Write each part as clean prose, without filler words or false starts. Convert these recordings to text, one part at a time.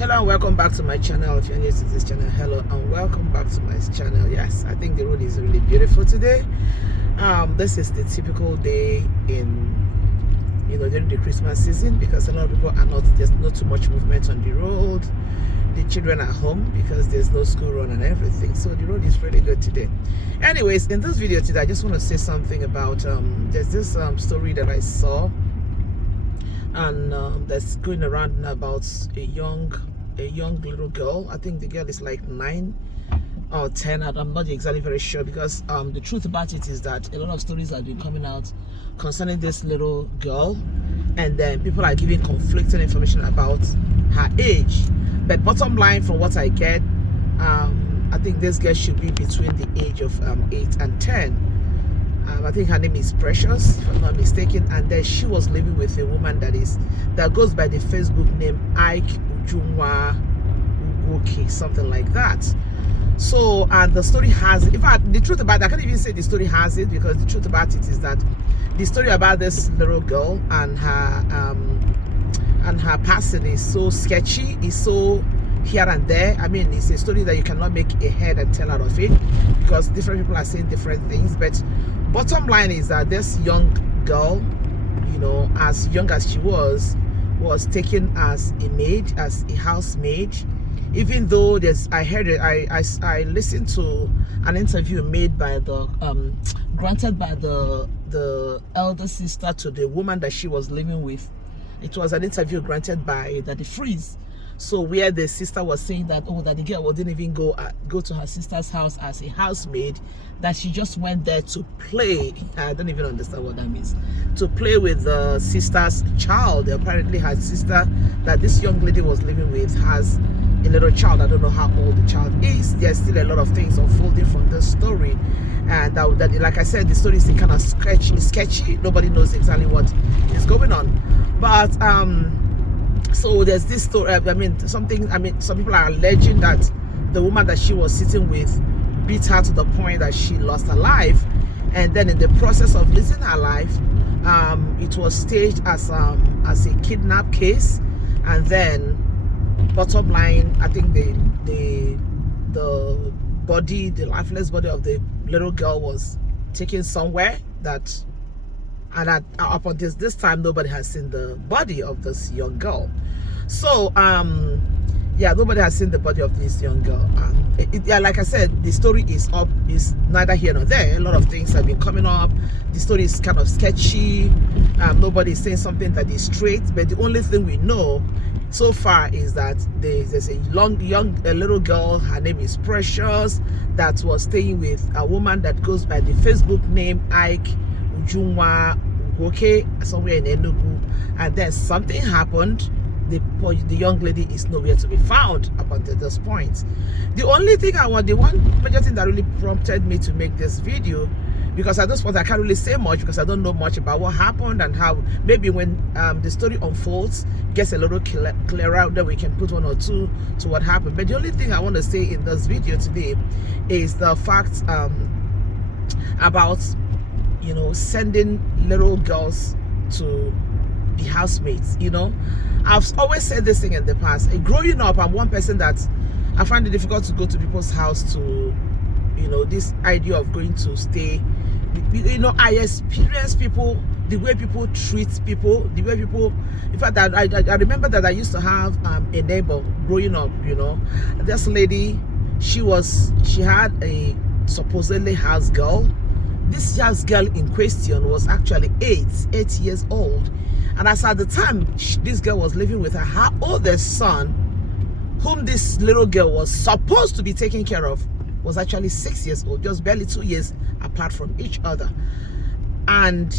Hello and welcome back to my channel. If you're new to this channel, hello and welcome back to my channel. Yes, I think the road is really beautiful today. This is the typical day in during the Christmas season, because a lot of people are there's not too much movement on the road. The children are home because there's no school run and everything, so the road is really good today. Anyways, in this video today I just want to say something about there's this story that I saw, and that's going around about a young little girl. I think the girl is like 9 or 10. I'm not exactly very sure, because the truth about it is that a lot of stories have been coming out concerning this little girl, and then people are giving conflicting information about her age. But bottom line, from what I get, I think this girl should be between the age of 8 and 10. I think her name is Precious, if I'm not mistaken, and then she was living with a woman that goes by the Facebook name Ike Ujunwa Ugoke, something like that. So, and the story has, in fact, the truth about it, I can't even say the story has it, because the truth about it is that the story about this little girl and her passing is so sketchy, is so here and there. I mean, it's a story that you cannot make a head and tail out of it, because different people are saying different things. But bottom line is that this young girl, as young as she was taken as a maid, as a housemaid, even though I listened to an interview made by granted by the elder sister to the woman that she was living with. It was an interview granted by the Freeze. So where the sister was saying that that the girl didn't even go to her sister's house as a housemaid, that she just went there to play. I don't even understand what that means. To play with the sister's child. Apparently her sister that this young lady was living with has a little child. I don't know how old the child is. There's still a lot of things unfolding from this story, and that like I said, the story is kind of sketchy. Nobody knows exactly what is going on, but so there's this story. Some people are alleging that the woman that she was sitting with beat her to the point that she lost her life, and then in the process of losing her life, it was staged as a kidnap case, and then bottom line, I think the lifeless body of the little girl was taken somewhere, and up until this time nobody has seen the body of this young girl. So yeah, nobody has seen the body of this young girl. Like I said, the story is neither here nor there. A lot of things have been coming up. The story is kind of sketchy. Nobody is saying something that is straight, but the only thing we know so far is that there's a little girl, her name is Precious, that was staying with a woman that goes by the Facebook name Ike Ujunwa Ugoke, somewhere in Enugu, and then something happened. The young lady is nowhere to be found up until this point. The one major thing that really prompted me to make this video, because at this point I can't really say much, because I don't know much about what happened, and how maybe when the story unfolds, gets a little clearer, then we can put one or two to what happened. But the only thing I want to say in this video today is the fact about sending little girls to be housemates. I've always said this thing in the past. Growing up, I'm one person that I find it difficult to go to people's house to this idea of going to stay. I experience people, the way people treat people, the way people, in fact, I remember that I used to have a neighbor growing up. This lady, she had a supposedly house girl. This house girl in question was actually 8 years old, and as at the time this girl was living with her oldest son, whom this little girl was supposed to be taking care of, was actually 6 years old, just barely 2 years apart from each other. And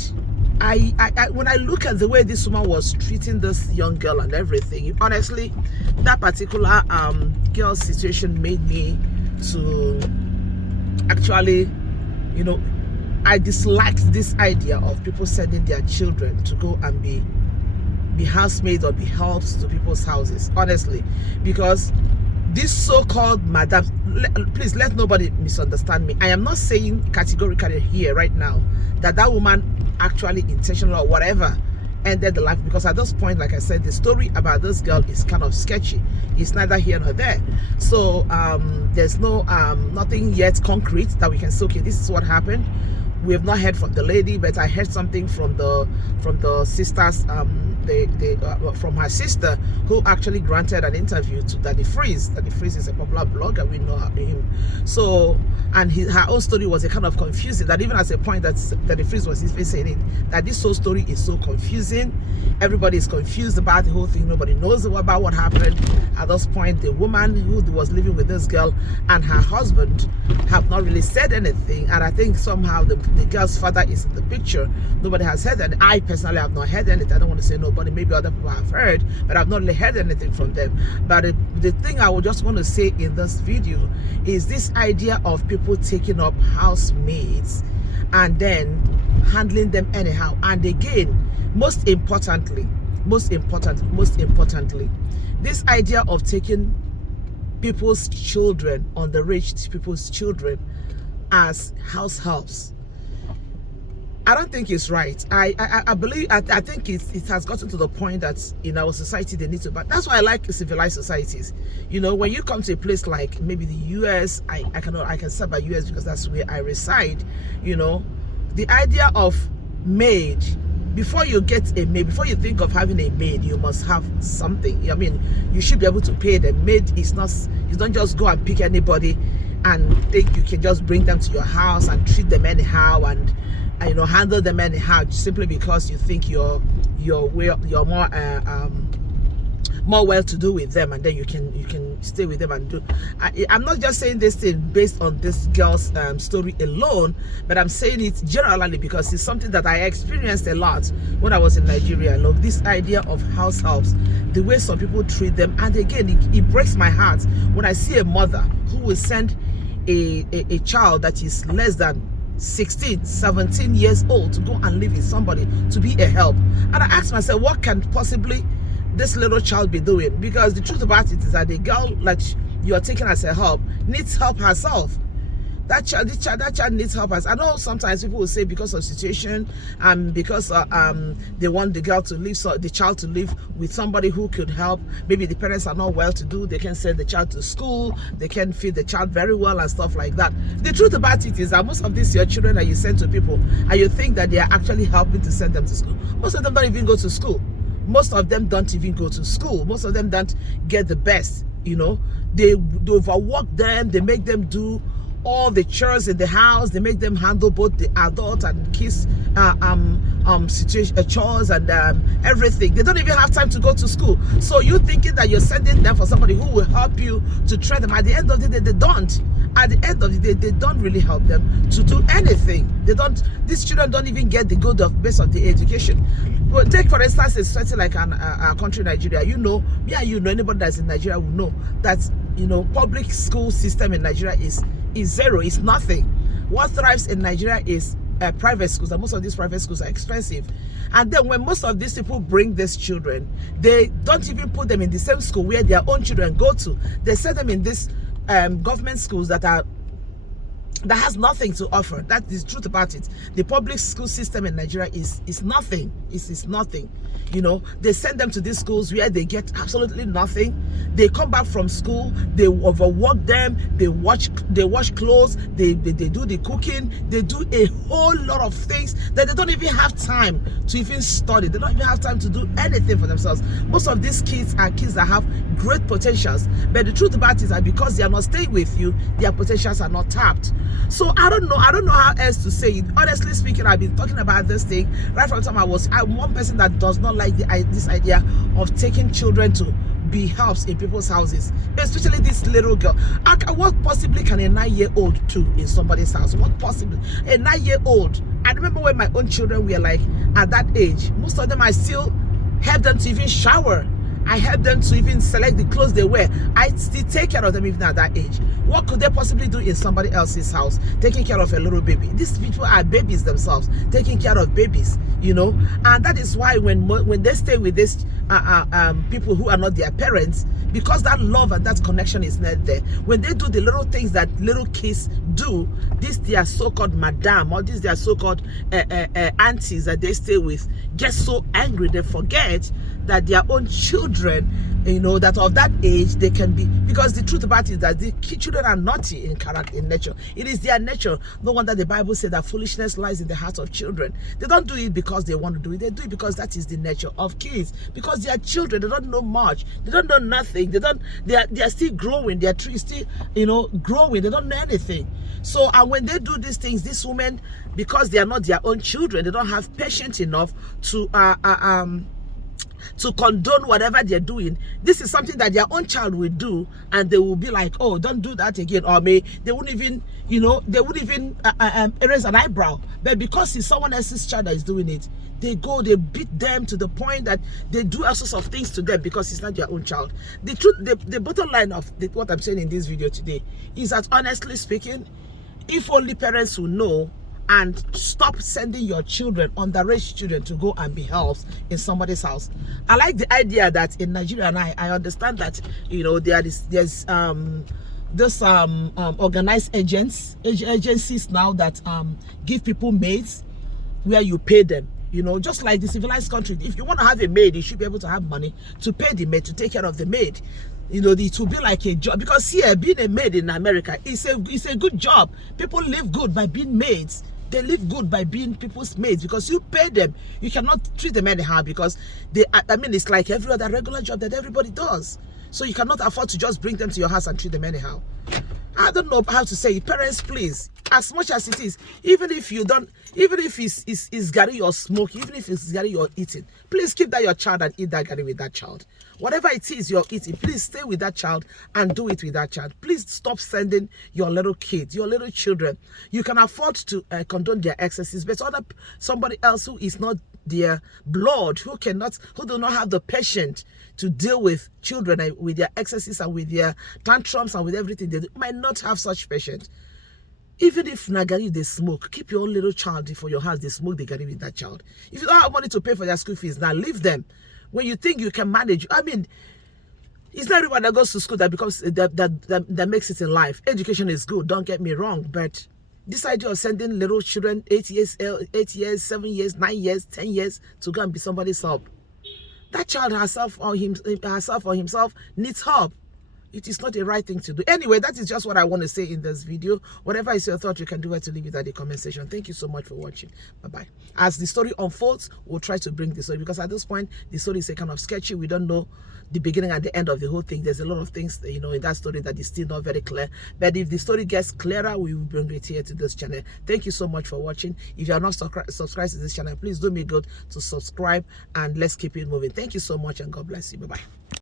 I when I look at the way this woman was treating this young girl and everything, honestly, that particular girl's situation made me to actually, I disliked this idea of people sending their children to go and be housemaids or be helps to people's houses, honestly, because this so-called madam, please let nobody misunderstand me. I am not saying categorically here right now that woman actually intentional or whatever ended the life, because at this point, like I said, the story about this girl is kind of sketchy. It's neither here nor there. So there's no nothing yet concrete that we can say, okay, this is what happened. We have not heard from the lady, but I heard something from the sisters, from her sister, who actually granted an interview to Daddy Freeze. Daddy Freeze is a popular blogger, we know him. So, and her own story was a kind of confusing, that even at a point that Daddy Freeze was even saying it, that this whole story is so confusing. Everybody is confused about the whole thing. Nobody knows about what happened. At this point, the woman who was living with this girl and her husband have not really said anything. And I think somehow the girl's father is in the picture. Nobody has heard, and I personally have not heard anything. I don't want to say nobody, maybe other people have heard, but I've not really heard anything from them. But the thing I would just want to say in this video is this idea of people taking up housemaids and then handling them anyhow. And again, most importantly, this idea of taking people's children, underage people's children, as house helps, I don't think it's right. I believe, I think it has gotten to the point that in our society they need to, but that's why I like civilized societies. You know, when you come to a place like maybe the US, I can say about US because that's where I reside. You know, the idea of maid, before you get a maid, before you think of having a maid, you must have something. I mean, you should be able to pay the maid. It's not, you don't just go and pick anybody and think you can just bring them to your house and treat them anyhow and you know, handle them anyhow simply because you think you're more well to do with them, and then you can stay with them and do. I'm not just saying this thing based on this girl's story alone, but I'm saying it generally because it's something that I experienced a lot when I was in Nigeria. Look, this idea of house helps, the way some people treat them, and again, it breaks my heart when I see a mother who will send a child that is less than 16, 17 years old to go and live with somebody to be a help. And I asked myself, what can possibly this little child be doing? Because the truth about it is that the girl that you are taking as a help needs help herself. That child needs help. I know sometimes people will say because of situation and because they want the girl to live, so the child to live with somebody who could help. Maybe the parents are not well to do. They can send the child to school. They can feed the child very well and stuff like that. The truth about it is that most of these your children that you send to people, and you think that they are actually helping to send them to school. Most of them don't even go to school. Most of them don't even go to school. Most of them don't get the best. You know, they overwork them. They make them do all the chores in the house. They make them handle both the adult and kids situation, chores and everything. They don't even have time to go to school. So you thinking that you're sending them for somebody who will help you to train them. At the end of the day, they don't. At the end of the day, they don't really help them to do anything. They don't. These children don't even get the good of base of the education. Well, take for instance a something like a country, Nigeria. You know, yeah, you know, anybody that's in Nigeria will know that, you know, public school system in Nigeria is zero. It's nothing. What thrives in Nigeria is private schools, and most of these private schools are expensive. And then when most of these people bring these children, they don't even put them in the same school where their own children go to. They send them in these government schools that has nothing to offer. That is the truth about it. The public school system in Nigeria is nothing. It's nothing. You know, they send them to these schools where they get absolutely nothing. They come back from school, they overwork them, they wash clothes, they do the cooking, they do a whole lot of things that they don't even have time to even study. They don't even have time to do anything for themselves. Most of these kids are kids that have great potentials, but the truth about it is that because they are not staying with you, their potentials are not tapped. So I don't know how else to say it. Honestly speaking, I've been talking about this thing right from the time I'm one person that does not like this idea of taking children to be helps in people's houses, especially this little girl. What possibly can a 9-year-old do in somebody's house? What possibly? A 9-year-old. I remember when my own children were like at that age, most of them I still help them to even shower. I help them to even select the clothes they wear. I still take care of them even at that age. What could they possibly do in somebody else's house, taking care of a little baby? These people are babies themselves, taking care of babies, you know. And that is why when they stay with these people who are not their parents, because that love and that connection is not there. When they do the little things that little kids do, this their so-called madam or this their so-called aunties that they stay with get so angry they forget that their own children, you know, that of that age they can be, because the truth about it is that the children are naughty in character, in nature. It is their nature. No wonder the Bible said that foolishness lies in the hearts of children. They don't do it because they want to do it. They do it because that is the nature of kids. Because they are children, they don't know much. They don't know nothing. They are still growing. Their tree is still, you know, growing. They don't know anything. So, and when they do these things, these women, because they are not their own children, they don't have patience enough to condone whatever they're doing. This is something that their own child will do, and they will be like, oh, don't do that again. Or they wouldn't even, you know, they wouldn't even raise an eyebrow. But because it's someone else's child that is doing it, they beat them to the point that they do all sorts of things to them because it's not their own child. The truth, the bottom line of what I'm saying in this video today is that, honestly speaking, if only parents will know and stop sending your children, underage children, to go and be helped in somebody's house. I like the idea that in Nigeria, and I understand that, you know, there's organized agencies now that give people maids where you pay them. You know, just like the civilized country, if you want to have a maid, you should be able to have money to pay the maid, to take care of the maid. You know, it will be like a job, because here, being a maid in America is a good job. People live good by being maids. They live good by being people's maids because you pay them. You cannot treat them anyhow because I mean, it's like every other regular job that everybody does. So you cannot afford to just bring them to your house and treat them anyhow. I don't know how to say it. Parents, please, as much as it is, even if you don't, even if it's gari you're smoking, even if it's gari you're eating, please keep that your child and eat that gari with that child. Whatever it is you're eating, please stay with that child and do it with that child. Please stop sending your little kids, your little children. You can afford to condone their excesses, but somebody else who is not their blood, who do not have the patience to deal with children and with their excesses and with their tantrums and with everything, they might not have such patience. Even if nagari they smoke, keep your own little child for your house. They smoke the gari with that child. If you don't have money to pay for their school fees, now leave them. When you think you can manage, I mean, it's not everyone that goes to school that becomes that makes it in life. Education is good, don't get me wrong, but this idea of sending little children 8 years, 7 years, 9 years, 10 years to go and be somebody's help, that child herself or himself needs help. It is not the right thing to do. Anyway, that is just what I want to say in this video. Whatever is your thought, you can do it to leave it at the comment section. Thank you so much for watching. Bye-bye. As the story unfolds, we'll try to bring the story, because at this point, the story is a kind of sketchy. We don't know the beginning and the end of the whole thing. There's a lot of things, you know, in that story that is still not very clear. But if the story gets clearer, we will bring it here to this channel. Thank you so much for watching. If you are not subscribed to this channel, please do me good to subscribe, and let's keep it moving. Thank you so much, and God bless you. Bye-bye.